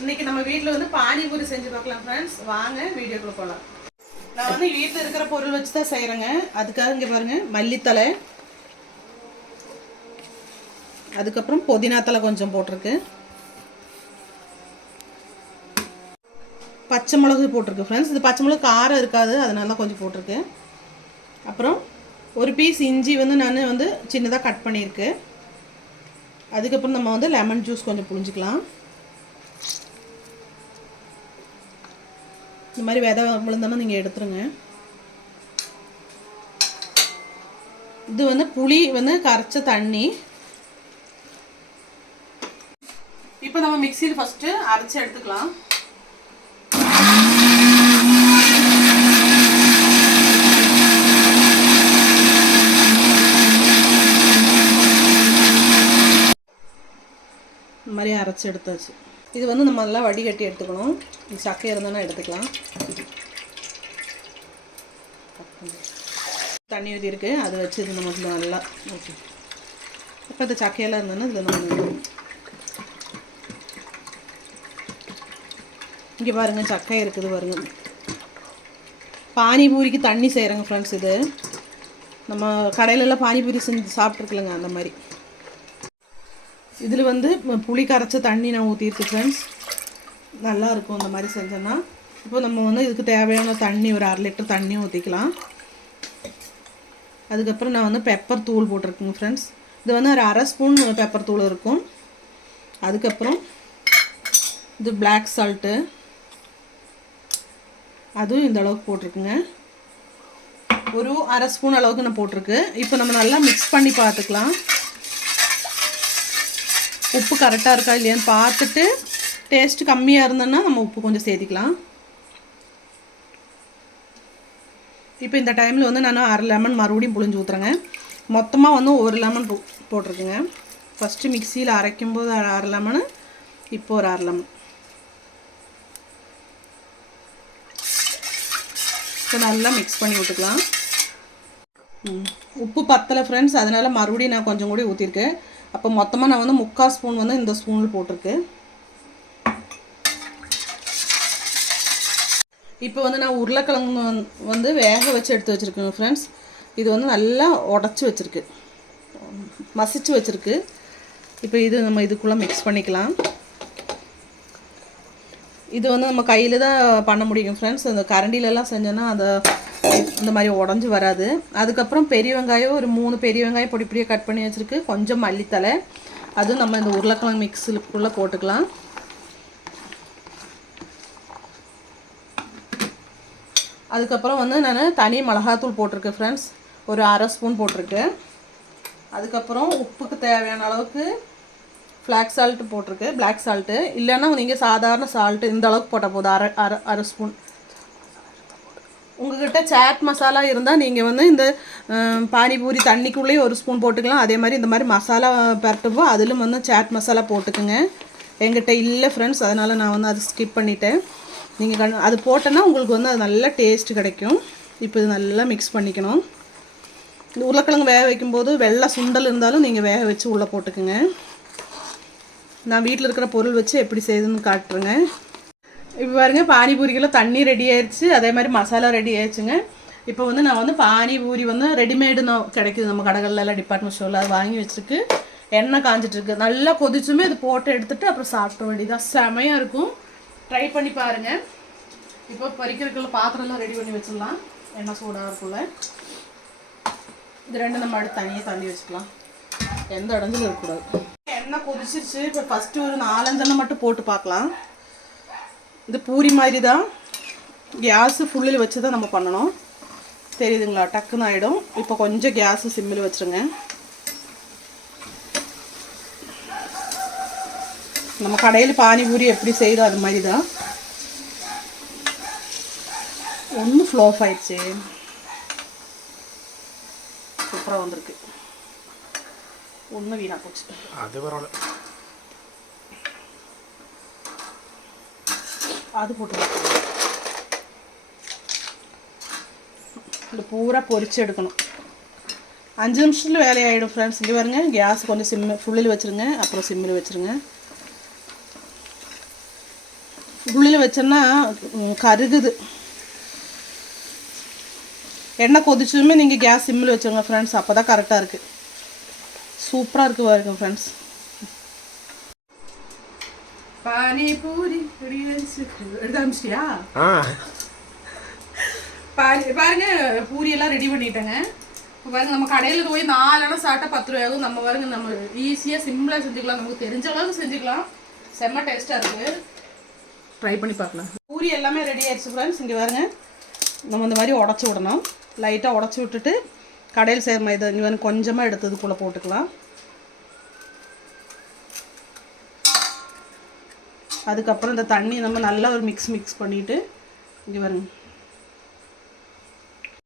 இன்னைக்கு நம்ம வீட்டில் வந்து பானிபூரி செஞ்சு பார்க்கலாம் ஃப்ரெண்ட்ஸ் வாங்க வீடியோக்குள்ள போகலாம் நான் வந்து வீட்டில் இருக்கிற பொருள் வச்சு தான் செய்கிறேங்க அதுக்காக இங்கே பாருங்க மல்லித்தலை அதுக்கப்புறம் புதினா தலை கொஞ்சம் போட்டிருக்கு. பச்சை மிளகு போட்டிருக்கு ஃப்ரெண்ட்ஸ் இது பச்சை மிளகு காரம் இருக்காது அதனால தான் கொஞ்சம் போட்டிருக்கு. அப்புறம் ஒரு பீஸ் இஞ்சி வந்து நான் வந்து சின்னதாக கட் பண்ணியிருக்கேன் அதுக்கப்புறம் நம்ம வந்து லெமன் ஜூஸ் கொஞ்சம் புழிஞ்சிக்கலாம். இந்த மாதிரி விதை விழுந்தோன்னா நீங்கள் எடுத்துருங்க. இது வந்து புளி வந்து கரைச்ச தண்ணி. இப்போ நம்ம மிக்சியில் ஃபஸ்ட்டு அரைச்சி எடுத்துக்கலாம். இந்த மாதிரி அரைச்சி எடுத்தாச்சு. இது வந்து நம்ம நல்லா வடிகட்டி எடுத்துக்கணும். இது சக்கை இருந்தாலும் எடுத்துக்கலாம். தண்ணி ஊற்றி இருக்கு. அதை வச்சு இது நமக்கு நல்லா ஓகே. இப்போ இந்த சக்கையெல்லாம் இருந்தோன்னா இதில் நம்ம இங்கே பாருங்க சக்கை இருக்குது பாருங்கள் பானிபூரிக்கு தண்ணி செய்கிறேங்க ஃப்ரெண்ட்ஸ் இது. நம்ம கடையிலலாம் பானிபூரி செஞ்சு சாப்பிட்ருக்கலங்க அந்த மாதிரி. இதில் வந்து புளி கரைச்ச தண்ணி நான் ஊற்றிருக்கு ஃப்ரெண்ட்ஸ் நல்லா இருக்கும் இந்த மாதிரி செஞ்சோன்னா இப்போ நம்ம வந்து இதுக்கு தேவையான தண்ணி ஒரு அரை லிட்டர் தண்ணி ஊற்றிக்கலாம் அதுக்கப்புறம் நான் வந்து பெப்பர் தூள் போட்டிருக்கேங்க ஃப்ரெண்ட்ஸ் இது வந்து ஒரு அரை ஸ்பூன் பெப்பர் தூள் இருக்கும். அதுக்கப்புறம் இது பிளாக் சால்ட்டு அதுவும் இந்த அளவுக்கு போட்டிருக்குங்க. ஒரு அரை ஸ்பூன் அளவுக்கு நான் போட்டிருக்கு. இப்போ நம்ம நல்லா மிக்ஸ் பண்ணி பார்த்துக்கலாம். உப்பு கரெக்டாக இருக்கா இல்லையான்னு பார்த்துட்டு டேஸ்ட்டு கம்மியாக இருந்தோன்னா நம்ம உப்பு கொஞ்சம் சேர்த்திக்கலாம் இப்போ இந்த டைமில் வந்து நான் அரை லெமன் மறுபடியும் புழிஞ்சு ஊற்றுறேங்க மொத்தமாக வந்து ஒரு லெமன் போ போட்டிருக்குங்க. ஃபஸ்ட்டு மிக்சியில் அரைக்கும்போது அரை அரை லெமனு இப்போ ஒரு அரை லெமன் இப்போ நல்லா மிக்ஸ் பண்ணி விட்டுக்கலாம் உப்பு பத்தலை ஃப்ரெண்ட்ஸ் அதனால் மறுபடியும் நான் கொஞ்சம் கூட ஊற்றிருக்கேன் அப்போ மொத்தமாக நான் வந்து முக்கால் ஸ்பூன் வந்து இந்த ஸ்பூனில் போட்டிருக்கேன் இப்போ வந்து நான் உருளைக்கிழங்கு வந்து வேக வச்சு எடுத்து வச்சுருக்கேன் ஃப்ரெண்ட்ஸ் இது வந்து நல்லா உடச்சி வச்சுருக்கு. மசிச்சு வச்சுருக்கு. இப்போ இது நம்ம இதுக்குள்ளே மிக்ஸ் பண்ணிக்கலாம். இது வந்து நம்ம கையில் தான் பண்ண முடியும் ஃப்ரெண்ட்ஸ் அந்த கரண்டிலலாம் செஞ்சோன்னா அந்த இந்த மாதிரி உடஞ்சி வராது. அதுக்கப்புறம் பெரிய வெங்காயம் ஒரு மூணு பெரிய வெங்காயம் பொடி பொடியாக கட் பண்ணி வச்சுருக்கு. கொஞ்சம் மல்லித்தலை அதுவும் நம்ம இந்த உருளைக்கிழங்கு மிக்ஸுக்குள்ளே போட்டுக்கலாம். அதுக்கப்புறம் வந்து நான் தனி மிளகாத்தூள் போட்டிருக்கேன் ஃப்ரெண்ட்ஸ் ஒரு அரை ஸ்பூன் போட்டிருக்கேன். அதுக்கப்புறம் உப்புக்கு தேவையான அளவுக்கு ஃப்ளாக் சால்ட்டு போட்டிருக்கு பிளாக் சால்ட்டு இல்லைன்னா நீங்கள் சாதாரண சால்ட்டு இந்த அளவுக்கு போட்டால் போதும். அரை அரை அரை ஸ்பூன் உங்ககிட்ட சாட் மசாலா இருந்தால் நீங்கள் வந்து இந்த பானிபூரி தண்ணிக்குள்ளேயே ஒரு ஸ்பூன் போட்டுக்கலாம். அதே மாதிரி இந்த மாதிரி மசாலா பரட்டுப்போ அதிலும் வந்து சாட் மசாலா போட்டுக்குங்க. எங்கிட்ட இல்லை ஃப்ரெண்ட்ஸ் அதனால் நான் வந்து அதை ஸ்கிப் பண்ணிட்டேன். நீங்கள் கண் அது போட்டோன்னா உங்களுக்கு வந்து அது நல்ல டேஸ்ட் கிடைக்கும். இப்போ இது நல்லா மிக்ஸ் பண்ணிக்கணும். இந்த உருளைக்கிழங்கு வேக வைக்கும்போது வெள்ளை சுண்டல் இருந்தாலும் நீங்கள் வேக வச்சு உள்ளே போட்டுக்குங்க. நான் வீட்டில் இருக்கிற பொருள் வச்சு எப்படி செய்யுதுன்னு காட்டுறேங்க. இப்போ பாருங்கள் பானிபூரிக்கெல்லாம் தண்ணி ரெடி ஆயிடுச்சு அதே மாதிரி மசாலா ரெடி ஆயிடுச்சுங்க இப்போ வந்து நான் வந்து பானிபூரி வந்து ரெடிமேடு நான் கிடைக்குது. நம்ம கடைகள்லாம் டிபார்ட்மெண்ட் ஸ்டோரில் அது வாங்கி வச்சுருக்கு. எண்ணெய் காஞ்சிட்ருக்கு நல்லா கொதிச்சுமே இது போட்டு எடுத்துகிட்டு அப்புறம் சாப்பிட வேண்டியதான் செமையாக இருக்கும். ட்ரை பண்ணி பாருங்க. இப்போ பறிக்கிறதுக்குள்ள பாத்திரம்லாம் ரெடி பண்ணி வச்சிடலாம். எண்ணெய் சூடாக இருக்குள்ள இது ரெண்டு நம்ம அடுத்து தனியாக தள்ளி வச்சுக்கலாம். எந்த இடஞ்சிலும் இருக்கக்கூடாது. எண்ணெய் கொதிச்சிருச்சு. இப்போ ஃபஸ்ட்டு ஒரு நாலஞ்செண்ணெய் மட்டும் போட்டு பார்க்கலாம். இது பூரி மாதிரி தான் கேஸு ஃபுல்லில் வச்சு தான் நம்ம பண்ணணும். தெரியுதுங்களா? டக்குன்னு ஆகிடும் இப்போ கொஞ்சம் கேஸு சிம்மில் வச்சுருங்க. நம்ம கடையில் பானிபூரி எப்படி செய்கிறோம் அது மாதிரி தான் ஒன்று ஃப்ளோஃப் ஆயிடுச்சு. சூப்பராக வந்திருக்கு. ஒன்று வீணாக போச்சு. அது பரவாயில்ல. அது போட்டு இந்த பூரா பொரிச்சு எடுக்கணும். அஞ்சு நிமிஷத்தில் வேலையாயிடும் ஃப்ரெண்ட்ஸ் இங்கே பாருங்க கேஸ் கொஞ்சம் சிம்மு ஃபுல்லில் வச்சுருங்க அப்புறம் சிம்மில் வச்சுருங்க. உள்ளில் வச்சோன்னா கருகுது. எண்ணெய் கொதிச்சதுமே நீங்கள் கேஸ் சிம்மில் வச்சுருங்க ஃப்ரெண்ட்ஸ் அப்போ தான் கரெக்டாக இருக்குது சூப்பராக இருக்குது பாருங்க ஃப்ரெண்ட்ஸ் பானிபூரி எடுத்து ஆரம்பிச்சிட்டியா ஆ பாரு பாருங்க பூரி எல்லாம் ரெடி பண்ணிட்டேங்க இப்போ பாருங்க நம்ம கடையில் போய் நாலு சாப்பிட்டா பத்து ரூபாயாகும் நம்ம பாருங்க நம்ம ஈஸியாக சிம்பிளாக செஞ்சுக்கலாம் நமக்கு தெரிஞ்ச அளவுக்கு செஞ்சுக்கலாம் செம்ம டேஸ்ட்டாக இருக்குது ட்ரை பண்ணி பார்க்கலாம் பூரி எல்லாமே ரெடி ஆயிடுச்சு ஃப்ரெண்ட்ஸ் இங்கே பாருங்க நம்ம இந்த மாதிரி உடச்சி விடணும் லைட்டாக உடச்சி விட்டுட்டு கடையில் சேர்ம இதை கொஞ்சமாக எடுத்ததுக்குள்ளே போட்டுக்கலாம் அதுக்கப்புறம் இந்த தண்ணி நம்ம நல்லா ஒரு மிக்ஸ் மிக்ஸ் பண்ணிவிட்டு இங்கே பாருங்க.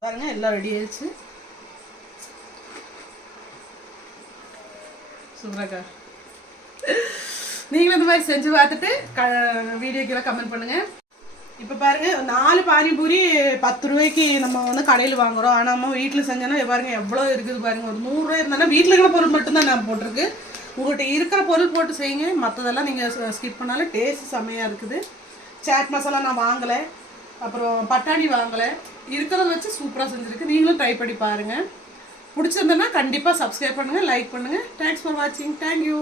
பாருங்க எல்லாம் ரெடி ஆயிடுச்சு. சூப்பராக்கா நீங்களும் இந்த மாதிரி செஞ்சு பார்த்துட்டு க வீடியோக்கெல்லாம் கமெண்ட் பண்ணுங்க. இப்போ பாருங்க நாலு பானிபூரி பத்து ரூபாய்க்கு நம்ம வந்து கடையில் வாங்குறோம். ஆனால் நம்ம வீட்டில் செஞ்சோன்னா பாருங்க எவ்வளோ இருக்குது பாருங்க. ஒரு நூறுரூவா இருந்தாலும் வீட்டில் இருக்கிற பொருள் மட்டும்தான் நான் போட்டிருக்கு. உங்கள்கிட்ட இருக்கிற பொருள் போட்டு செய்யுங்க. மற்றதெல்லாம் நீங்கள் ஸ்கிப் பண்ணாலும் டேஸ்ட் செம்மையாக இருக்குது. சாட் மசாலா நான் வாங்கலை. அப்புறம் பட்டாணி வாங்கலை. இருக்கிறத வச்சு சூப்பராக செஞ்சுருக்கு. நீங்களும் ட்ரை பண்ணி பாருங்கள் பிடிச்சிருந்தேன்னா கண்டிப்பாக சப்ஸ்கிரைப் பண்ணுங்கள் லைக் பண்ணுங்கள் தேங்க்ஸ் ஃபார் வாட்சிங் தேங்க்யூ